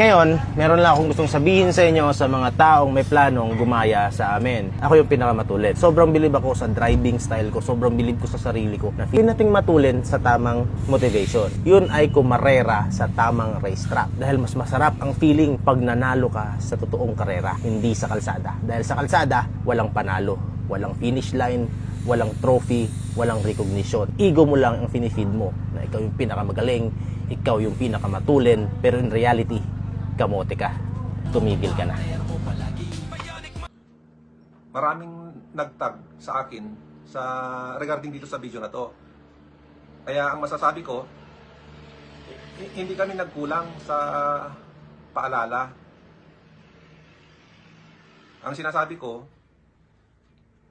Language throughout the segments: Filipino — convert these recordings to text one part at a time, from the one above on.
Ngayon, meron lang akong gustong sabihin sa inyo sa mga taong may planong gumaya sa amin. Ako yung pinakamatulin. Sobrang bilib ako sa driving style ko. Sobrang bilib ko sa sarili ko na feeling nating matulin sa tamang motivation. Yun ay kumarera sa tamang racetrack. Dahil mas masarap ang feeling pag nanalo ka sa totoong karera, hindi sa kalsada. Dahil sa kalsada, walang panalo, walang finish line, walang trophy, walang recognition. Ego mo lang ang finifeed mo na ikaw yung pinakamagaling, ikaw yung pinakamatulin, pero in reality, kamote ka. Tumigil ka na. Maraming nagtag sa akin sa regarding dito sa video na to. Kaya ang masasabi ko, hindi kami nagkulang sa paalala. Ang sinasabi ko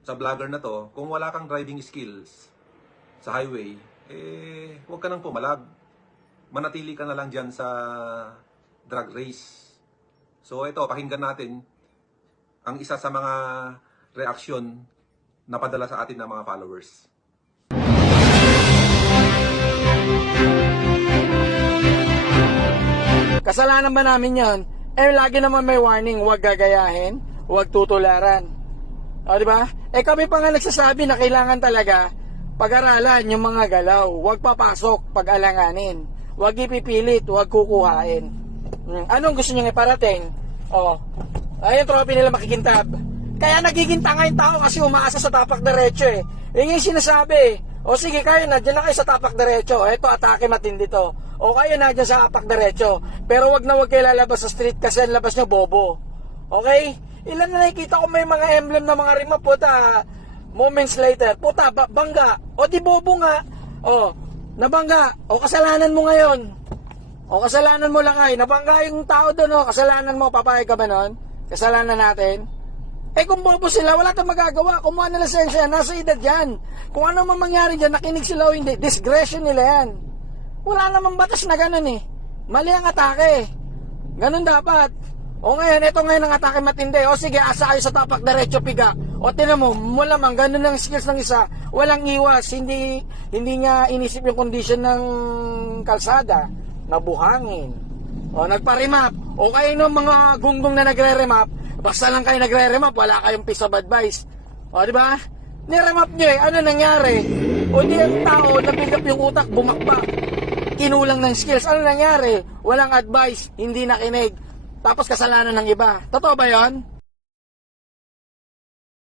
sa vlogger na to, kung wala kang driving skills sa highway, huwag ka nang pumalag. Manatili ka na lang dyan sa drag race. So ito, pakinggan natin ang isa sa mga reaksyon na padala sa atin ng mga followers. Kasalanan ba namin yon? Lagi naman may warning, huwag gagayahin, huwag tutularan. O, di ba? Kami pa nga nagsasabi na kailangan talaga pag-aralan yung mga galaw. Huwag papasok pag-alanganin. Huwag ipipilit, huwag kukuhain. Anong gusto nyo iparating? Ayun, trophy nila makikintab. Kaya nagiginta nga yung tao kasi umaasa sa tapak derecho eh. Yun yung sinasabi. Sige kayo, nadyan na kayo sa tapak derecho. Ito, atake matindi to. Kayo nadyan sa tapak derecho. Pero wag na wag kayo lalabas sa street kasi ang labas nyo bobo. Okay? Ilan na nakikita ko may mga emblem na mga rima, puta. Moments later, puta, bangga. Di bobo nga. Nabangga. Kasalanan mo ngayon. Kasalanan mo lang ay, nabangga yung tao doon, kasalanan mo, papayag ka ba nun? Kasalanan natin? Kung bobo sila, wala tayong magagawa, kumuha na lisensya, nasa edad yan. Kung ano man mangyari dyan, nakinig sila o hindi, discretion nila yan. Wala namang batas na ganun eh. Mali ang atake. Ganun dapat. Ngayon, ito ngayon ang atake matindi. Sige, asa kayo sa tapak, diretso piga. Tinan mo, malamang, ganun ang skills ng isa. Walang iwas, hindi niya inisip yung condition ng kalsada. Nabuhangin. Nagpa-remap. Kayo ng mga gunggong na nagre-remap, basta lang kayo nagre-remap, wala kayong piece of advice. Di ba? Ni-remap nyo ano nangyari? Di ang tao, na-build up yung utak, bumakbak. Kinulang ng skills. Ano nangyari? Walang advice, hindi nakinig. Tapos kasalanan ng iba. Totoo ba yon?